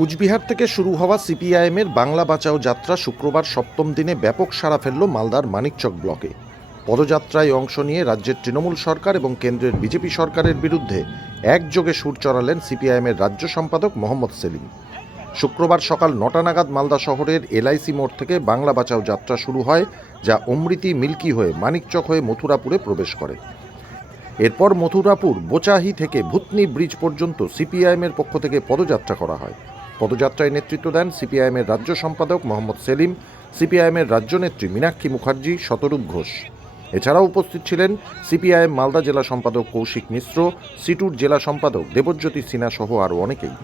কুচবিহার থেকে শুরু হওয়া সিপিআইএমের বাংলা বাঁচাও যাত্রা শুক্রবার সপ্তম দিনে ব্যাপক সাড়া ফেলল মালদার মানিকচক ব্লকে। পদযাত্রায় অংশ নিয়ে রাজ্যের তৃণমূল সরকার এবং কেন্দ্রের বিজেপি সরকারের বিরুদ্ধে একযোগে সুর চড়ালেন সিপিআইএমের রাজ্য সম্পাদক মোহাম্মদ সেলিম। শুক্রবার সকাল নটা নাগাদ মালদা শহরের এলআইসি মোড় থেকে বাংলা বাঁচাও যাত্রা শুরু হয়, যা অমৃতি মিল্কি হয়ে মানিকচক হয়ে মথুরাপুরে প্রবেশ করে। এরপর মথুরাপুর বোচাহি থেকে ভূতনি ব্রিজ পর্যন্ত সিপিআইএমের পক্ষ থেকে পদযাত্রা করা হয়। পদযাত্রায় নেতৃত্ব দেন সিপিআইএমের রাজ্য সম্পাদক মোহাম্মদ সেলিম, সিপিআইএমের রাজ্য নেত্রী মীনাক্ষী মুখার্জি, শতরূপ ঘোষ। এছাড়াও উপস্থিত ছিলেন সিপিআইএম মালদা জেলা সম্পাদক কৌশিক মিশ্র, সিটুর জেলা সম্পাদক দেবজ্যোতি সিনহা সহ আরও অনেকেই।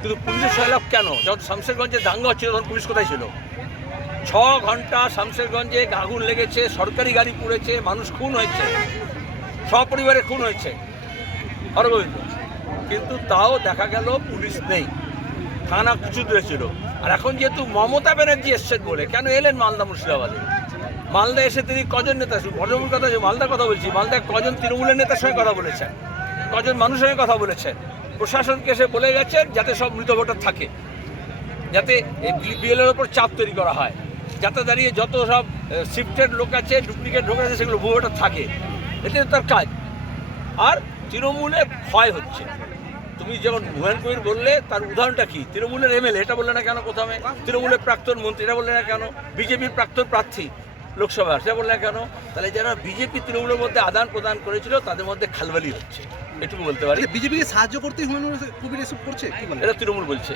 কিন্তু পুলিশের সয়লাভ কেন? যখন শামশেরগঞ্জে দাঙ্গা হচ্ছিল, তখন পুলিশ কোথায় ছিল? ছ ঘণ্টা শামশেরগঞ্জে আগুন লেগেছে, সরকারি গাড়ি পুড়েছে, মানুষ খুন হয়েছে, সপরিবারে খুন হয়েছে। হরগোবিন্দ। কিন্তু তাও দেখা গেল পুলিশ নেই। থানা ছিল। আর এখন যেহেতু মমতা ব্যানার্জি এসছেন বলে, কেন এলেন মালদা মুর্শিদাবাদে? মালদা এসে তিনি কজন নেতা ভদ্রমূল কথা মালদার কথা বলছি, মালদায় কজন তৃণমূলের নেতার সঙ্গে কথা বলেছেন? কজন মানুষের সঙ্গে কথা বলেছেন? প্রশাসনকে এসে বলে গেছেন যাতে সব মৃত ভোটার থাকে, যাতে বিএলের ওপর চাপ তৈরি করা হয়, যাতে দাঁড়িয়ে যত সব শিফটেড লোক আছে ডুপ্লিকেট লোক আছে, সেগুলো ভোটার থাকে। এটাই তার কাজ। আর তৃণমূলে ক্ষয় হচ্ছে। তুমি যেমন হুমায়ুন কবির বললে তার উদাহরণটা কি? তৃণমূলের এমএলএ এটা বললে না কেন প্রথমে তৃণমূলের প্রাক্তন মন্ত্রী এটা বললে না কেন? বিজেপির প্রাক্তন প্রার্থী লোকসভা সেটা বললে না কেন? তাহলে যারা বিজেপি তৃণমূলের মধ্যে আদান প্রদান করেছিল তাদের মধ্যে খালবালি হচ্ছে। এটুকু বলতে পারি। বিজেপিকে সাহায্য করতে হুমায়ুন কবির এসব করছে? এটা তৃণমূল বলছে।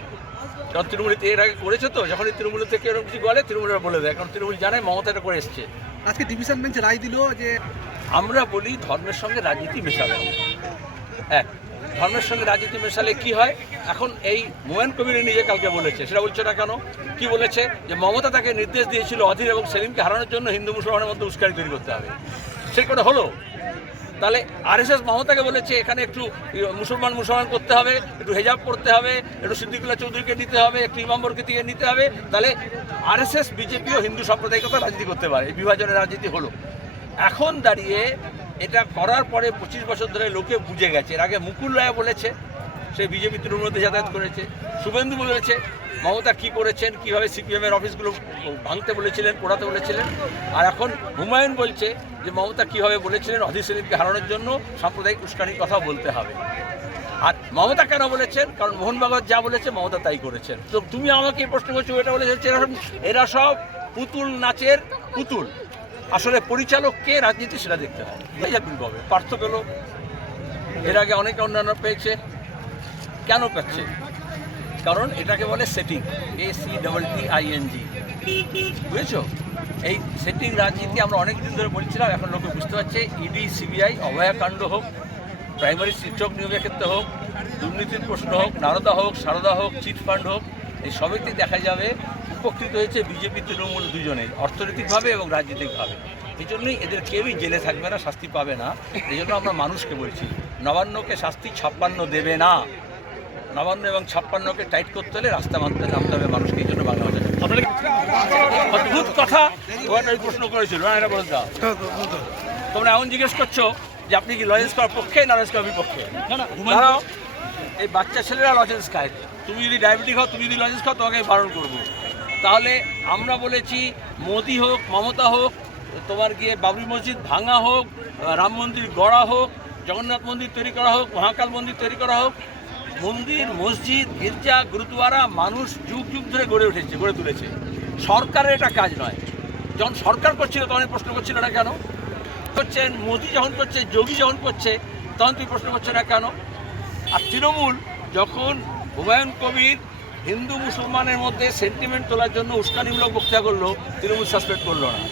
কারণ তৃণমূল এর আগে করেছে তো যখন তৃণমূল থেকে এরকম কিছু বলে তৃণমূলের বলে দেয়। কারণ তৃণমূল জানে মমতা এটা করে এসছে। আজকে ডিভিশন বেঞ্চ রায় দিল যে আমরা বলি ধর্মের সঙ্গে রাজনীতি মেশাবে। এক ধর্মের সঙ্গে রাজনীতি মেশালে কি হয়? এখন এই হুমায়ুন কবির নিজে কালকে বলেছে। সেটা বলছে না কেন? কি বলেছে? যে মমতা তাকে নির্দেশ দিয়েছিল অধীর এবং সেলিমকে হারানোর জন্য হিন্দু মুসলমানের মধ্যে উস্কানি তৈরি করতে হবে। সে করে হলো? তাহলে আরএসএস মমতাকে বলেছে, এখানে একটু মুসলমান মুসলমান করতে হবে, একটু হেজাব করতে হবে, একটু সিদ্দিকুল্লাহ চৌধুরীকে নিতে হবে, একটু ইমামবরকে থেকে নিতে হবে। তাহলে আরএসএস বিজেপিও হিন্দু সাম্প্রদায়িকতা রাজনীতি করতে পারে। এই বিভাজনের রাজনীতি হলো। এখন দাঁড়িয়ে এটা করার পরে পঁচিশ বছর ধরে লোকে বুঝে গেছে। এর আগে মুকুল রায় বলেছে, সে বিজেপি তৃণমূলতে যাতায়াত করেছে, শুভেন্দু বলেছে, মমতা কি করেছেন, কীভাবে সিপিএম এর অফিসগুলো ভাঙতে বলেছিলেন, পোড়াতে বলেছিলেন, আর এখন হুমায়ুন বলছে যে মমতা কীভাবে বলেছিলেন, অধীর সেলিমকে হারানোর জন্য সাম্প্রদায়িক উস্কানির কথা বলতে হবে। আর মমতা কেন বলেছেন? কারণ মোহন ভাগবত যা বলেছে, মমতা তাই করেছেন। তো তুমি আমাকে প্রশ্ন করছ, এটা বলেছে এরা সব পুতুল নাচের পুতুল। আসলে পরিচালক কে, রাজনীতি সেটা দেখতে হয় আপনি পাবে পার্থ পেল, এর আগে অনেকে অন্যান্য পেয়েছে, কেন পাচ্ছে? কারণ এটাকে বলে setting A C double T I N G বুঝেছ? এই সেটিং রাজনীতি আমরা অনেক দিন ধরে বলছিলাম, এখন লোকে বুঝতে পারছে ইডি সিবিআই অভয়াকাণ্ড হোক প্রাইমারি শিক্ষক নিয়োগের ক্ষেত্রে হোক, দুর্নীতির প্রশ্ন হোক, নারদা হোক, সারদা হোক চিট ফান্ড হোক, এই সবেতেই দেখা যাবে উপকৃত হয়েছে বিজেপি তৃণমূল দুজনেই অর্থনৈতিকভাবে এবং রাজনৈতিকভাবে। এই জন্যই এদের কেউই জেলে থাকবে না শাস্তি পাবে না। এই জন্য আমরা মানুষকে বলছি নবান্নকে শাস্তি ছাপ্পান্ন দেবে না। নবান্ন এবং ছাপ্পান্নকে টাইট করতে হলে রাস্তা মানতে নামতে হবে মানুষকে এই জন্য বাংলা ভাষা অদ্ভুত কথা ওখানে প্রশ্ন করেছিল তোমরা এমন জিজ্ঞেস করছ যে আপনি কি লজেন্স করার পক্ষে না লজেন্স করার বিপক্ষে? এই বাচ্চা ছেলেরা লজেন্স খায়। তুমি যদি ডায়াবেটিক হও তুমি যদি লজেন্স খাও তোমাকে বারণ করব। তাহলে আমরা বলেছি মোদি হোক, মমতা হোক, তোমার গিয়ে বাবরি মসজিদ ভাঙা হোক, রাম মন্দির গড়া হোক, জগন্নাথ মন্দির তৈরি করা হোক, মহাকাল মন্দির তৈরি করা হোক, মন্দির, মসজিদ, গির্জা, গুরুদুয়ারা মানুষ যুগ যুগ ধরে গড়ে উঠেছে, গড়ে তুলেছে। সরকারের এটা কাজ নয়। যখন সরকার করছিল তখন প্রশ্ন করছিল না কেন? করছেন মোদি যখন করছে, যোগী যখন করছে, তখন তুই প্রশ্ন করছে না কেন? আর তৃণমূল যখন হুমায়ুন কবির হিন্দু মুসলমানের মধ্যে সেন্টিমেন্ট তোলার জন্য উস্কানিমূলক বক্তৃতা করল তৃণমূল সাসপেন্ড করল না।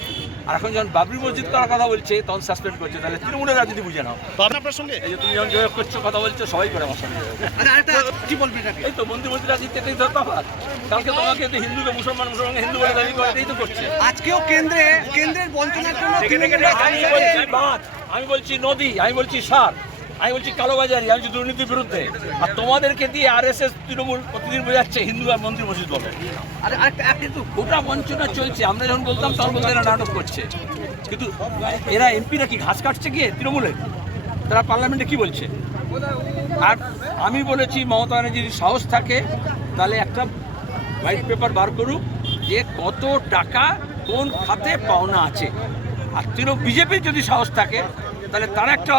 আর এখন যখন বাবরি মসজিদ করার কথা বলছে তখন সাসপেন্ড করছে। তাহলে তৃণমূলের রাজনীতি বুঝে নাও। আপনার সঙ্গে এই যে তুমি যখন যোগ করছ কথা বলছো সবাই করে আমার সঙ্গে। এই তো মন্দির মন্দির রাজনীতি এটাই তফাৎ। কালকে তোমাকে তো হিন্দুকে মুসলমান মুসলমান হিন্দু বলে দাবি করে এটাই তো করছে। আজকেও কেন্দ্রে কেন্দ্রের বঞ্চনার জন্য আমি বলছি বাঁধ আমি বলছি নদী আমি বলছি সার। আমি বলছি, কালোবাজারি, আমি বলছি দুর্নীতির বিরুদ্ধে। আর তোমাদেরকে দিয়ে আর এস এস তৃণমূল প্রতিদিন বোঝাচ্ছে হিন্দু আর মন্দির মসজিদ বলে। আরে কিন্তু গোটা বঞ্চনা চলছে। আমরা যখন বলতাম তখন বলতে এরা নাটক করছে। কিন্তু এরা এমপিরা কি ঘাস কাটছে গিয়ে তৃণমূলের তারা পার্লামেন্টে কি বলছে? আর আমি বলেছি, মমতা ব্যানার্জির সাহস থাকে, তাহলে একটা হোয়াইট পেপার বার করুক যে কত টাকা কোন খাতে পাওনা আছে। আর তৃণ, বিজেপির যদি সাহস থাকে তাহলে তার একটা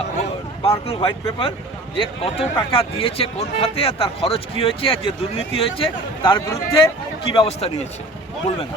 বার হোয়াইট পেপার যে কত টাকা দিয়েছে কোন খাতে আর তার খরচ কী হয়েছে আর যে দুর্নীতি হয়েছে, তার বিরুদ্ধে কি ব্যবস্থা নিয়েছে, বলবেন?